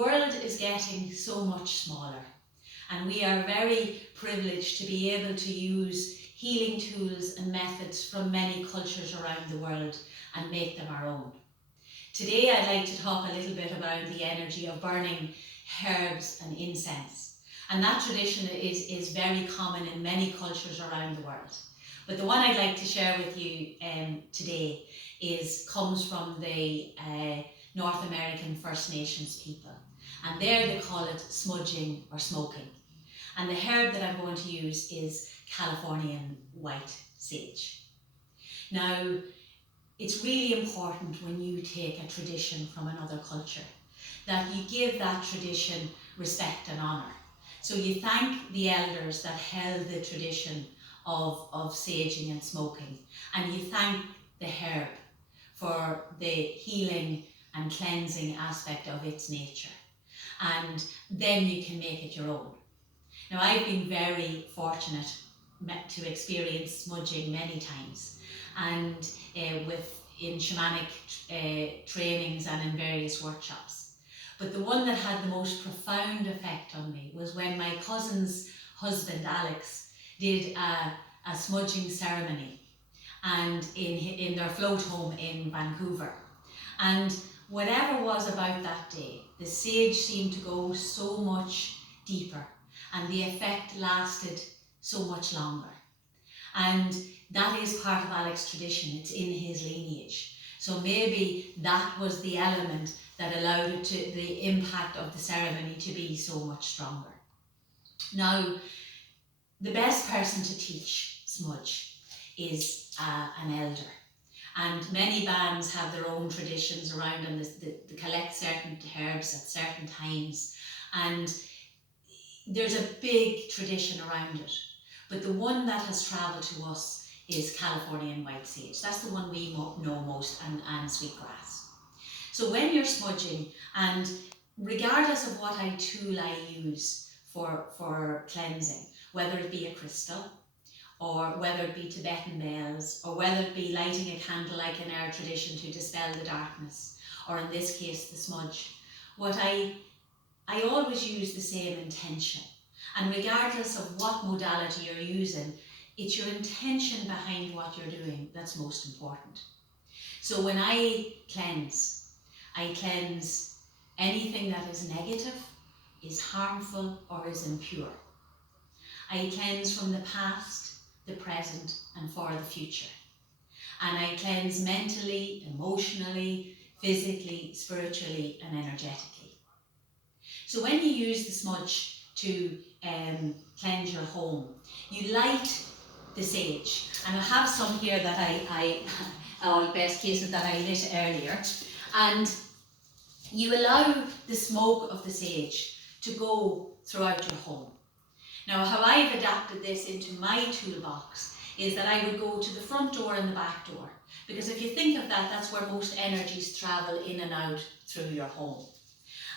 world is getting so much smaller, and we are very privileged to be able to use healing tools and methods from many cultures around the world and make them our own. Today I'd like to talk a little bit about the energy of burning herbs and incense. And that tradition is very common in many cultures around the world. But the one I'd like to share with you today comes from the North American First Nations people. And there they call it smudging or smoking. And the herb that I'm going to use is Californian white sage. Now, it's really important when you take a tradition from another culture that you give that tradition respect and honour. So you thank the elders that held the tradition of saging and smoking, and you thank the herb for the healing and cleansing aspect of its nature. And then you can make it your own. Now, I've been very fortunate to experience smudging many times, and in shamanic trainings and in various workshops. But the one that had the most profound effect on me was when my cousin's husband, Alex, did a smudging ceremony and in their float home in Vancouver. And whatever was about that day, the sage seemed to go so much deeper, and the effect lasted so much longer. And that is part of Alex's tradition, it's in his lineage. So maybe that was the element that allowed the impact of the ceremony to be so much stronger. Now, the best person to teach smudge is an elder. And many bands have their own traditions around and they collect certain herbs at certain times. And there's a big tradition around it. But the one that has travelled to us is Californian white sage. That's the one we know most, and sweetgrass. So when you're smudging, and regardless of what tool I use for cleansing, whether it be a crystal, or whether it be Tibetan bells, or whether it be lighting a candle like in our tradition to dispel the darkness, or in this case the smudge, I always use the same intention. And regardless of what modality you're using, it's your intention behind what you're doing that's most important. So when I cleanse anything that is negative, is harmful, or is impure. I cleanse from the past, the present, and for the future. And I cleanse mentally, emotionally, physically, spiritually, and energetically. So when you use the smudge to cleanse your home, you light the sage, and I have some here that or best cases that I lit earlier, and you allow the smoke of the sage to go throughout your home. Now, how I've adapted this into my toolbox is that I would go to the front door and the back door, because if you think of that, that's where most energies travel in and out through your home.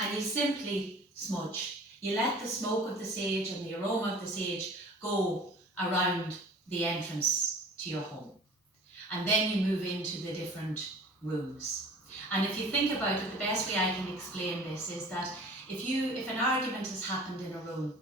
And you simply smudge. You let the smoke of the sage and the aroma of the sage go around the entrance to your home. And then you move into the different rooms. And if you think about it, the best way I can explain this is that if an argument has happened in a room,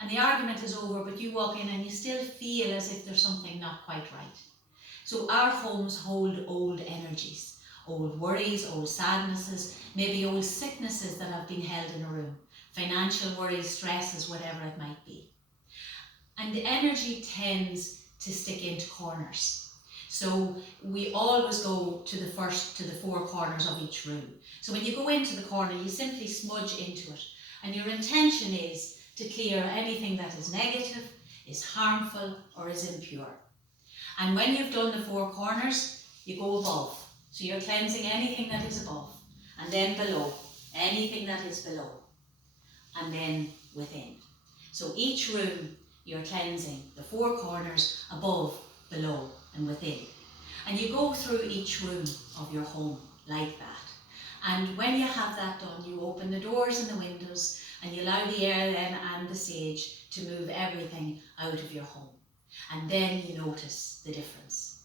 and the argument is over, but you walk in and you still feel as if there's something not quite right. So our homes hold old energies, old worries, old sadnesses, maybe old sicknesses that have been held in a room. Financial worries, stresses, whatever it might be. And the energy tends to stick into corners. So we always go to the four corners of each room. So when you go into the corner, you simply smudge into it. And your intention is to clear anything that is negative, is harmful, or is impure. And when you've done the four corners, you go above. So you're cleansing anything that is above. And then below, anything that is below. And then within. So each room you're cleansing the four corners, above, below, and within. And you go through each room of your home like that. And when you have that done, you open the doors and the windows, and you allow the air then and the sage to move everything out of your home. And then you notice the difference.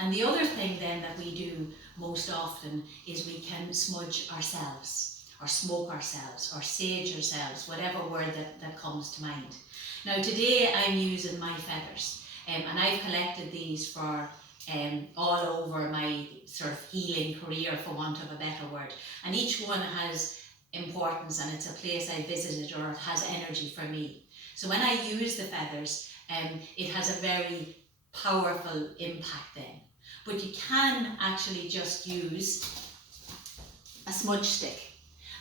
And the other thing then that we do most often is we can smudge ourselves. or smoke ourselves, or sage ourselves, whatever word that comes to mind. Now today I'm using my feathers, and I've collected these for all over my sort of healing career, for want of a better word. And each one has importance, and it's a place I visited, or it has energy for me. So when I use the feathers, it has a very powerful impact then. But you can actually just use a smudge stick,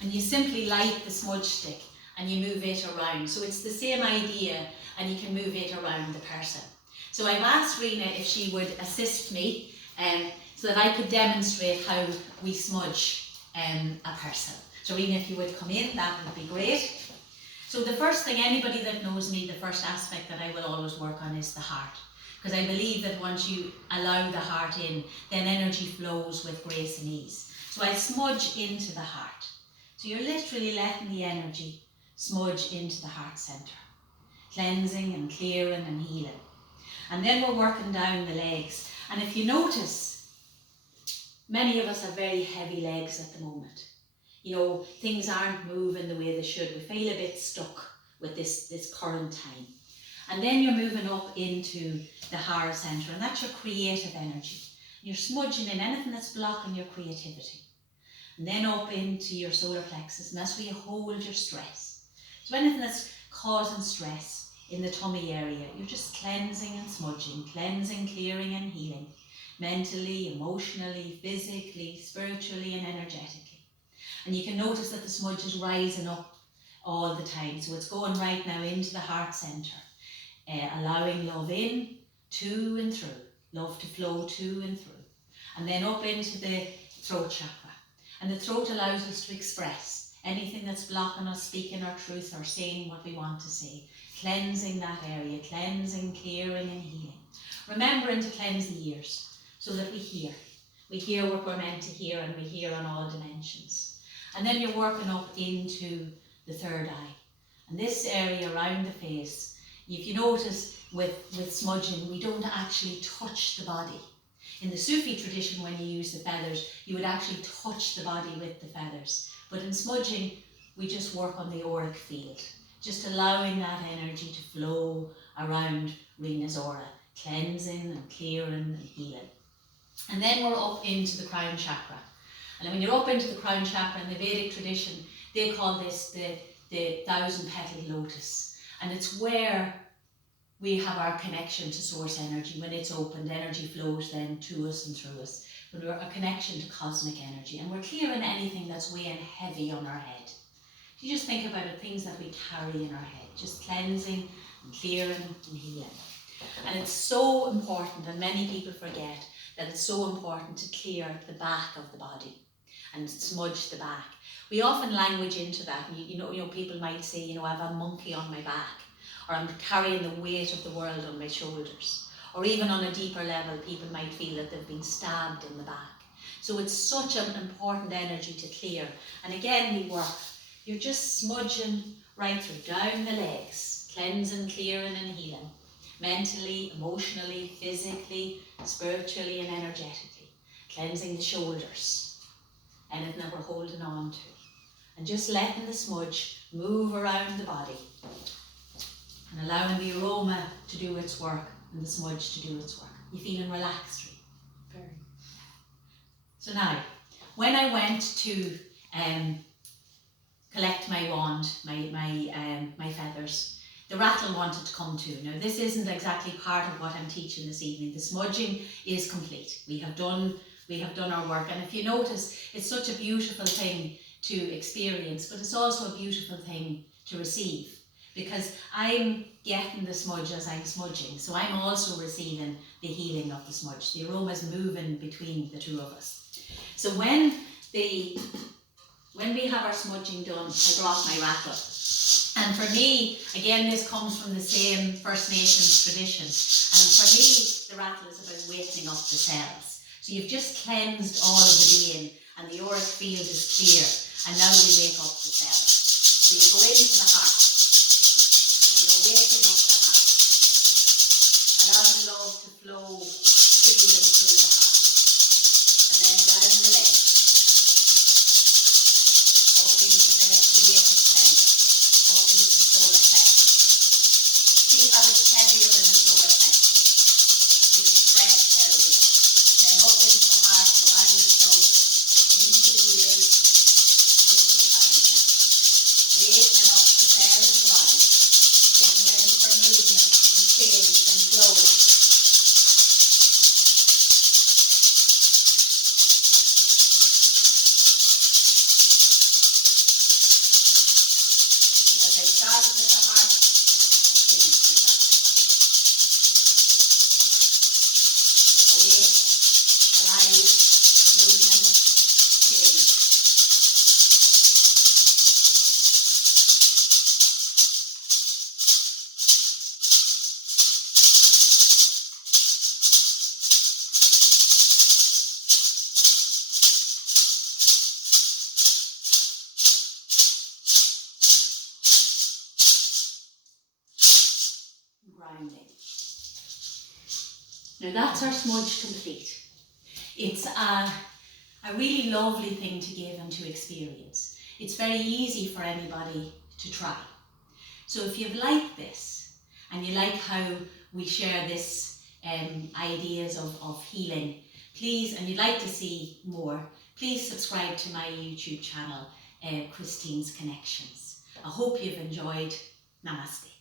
and you simply light the smudge stick and you move it around. So it's the same idea, and you can move it around the person. So I've asked Rena if she would assist me so that I could demonstrate how we smudge a person. So Rena, if you would come in, that would be great. So the first thing, anybody that knows me, the first aspect that I will always work on is the heart. Because I believe that once you allow the heart in, then energy flows with grace and ease. So I smudge into the heart. So you're literally letting the energy smudge into the heart centre, cleansing and clearing and healing. And then we're working down the legs. And if you notice, many of us have very heavy legs at the moment. You know, things aren't moving the way they should. We feel a bit stuck with this current time. And then you're moving up into the heart centre, and that's your creative energy. You're smudging in anything that's blocking your creativity. And then up into your solar plexus, and that's where you hold your stress. So anything that's causing stress in the tummy area, you're just cleansing and smudging, cleansing, clearing and healing, mentally, emotionally, physically, spiritually and energetically. And you can notice that the smudge is rising up all the time. So it's going right now into the heart centre, allowing love in, to and through, love to flow to and through. And then up into the throat chakra. And the throat allows us to express anything that's blocking us speaking our truth or saying what we want to say. Cleansing that area, cleansing, clearing and healing. Remembering to cleanse the ears so that we hear. We hear what we're meant to hear, and we hear on all dimensions. And then you're working up into the third eye. And this area around the face, if you notice with smudging, we don't actually touch the body. In the Sufi tradition, when you use the feathers, you would actually touch the body with the feathers. But in smudging, we just work on the auric field, just allowing that energy to flow around Rena's aura, cleansing and clearing and healing. And then we're up into the crown chakra. And when you're up into the crown chakra, in the Vedic tradition, they call this the 1,000-petaled lotus. And it's where we have our connection to source energy. When it's opened, energy flows then to us and through us. But we're a connection to cosmic energy, and we're clearing anything that's weighing heavy on our head. If you just think about it, things that we carry in our head, just cleansing and clearing and healing. And it's so important, and many people forget that it's so important to clear the back of the body and smudge the back. We often language into that, and you know, people might say, I have a monkey on my back, or I'm carrying the weight of the world on my shoulders. Or even on a deeper level, people might feel that they've been stabbed in the back. So it's such an important energy to clear. And again, we work. You're just smudging right through, down the legs, cleansing, clearing and healing. Mentally, emotionally, physically, spiritually and energetically. Cleansing the shoulders, anything that we're holding on to. And just letting the smudge move around the body. And allowing the aroma to do its work and the smudge to do its work. You feeling relaxed? Very. So now, when I went to collect my wand, my feathers, the rattle wanted to come too. Now this isn't exactly part of what I'm teaching this evening. The smudging is complete. We have done our work, and if you notice, it's such a beautiful thing to experience, but it's also a beautiful thing to receive. Because I'm getting the smudge as I'm smudging, so I'm also receiving the healing of the smudge. The aroma's moving between the two of us. So when we have our smudging done, I brought my rattle. And for me, again, this comes from the same First Nations tradition. And for me, the rattle is about wakening up the cells. So you've just cleansed all of the being, and the auric field is clear. And now we wake up the cells. So you go into the heart. Waking up the heart, allowing love to flow freely through the heart, and then down the legs, up into Now that's our smudge complete. It's a really lovely thing to give and to experience. It's very easy for anybody to try. So if you've liked this and you like how we share this ideas of healing, please, and you'd like to see more, please subscribe to my YouTube channel, Christine's Connections. I hope you've enjoyed. Namaste.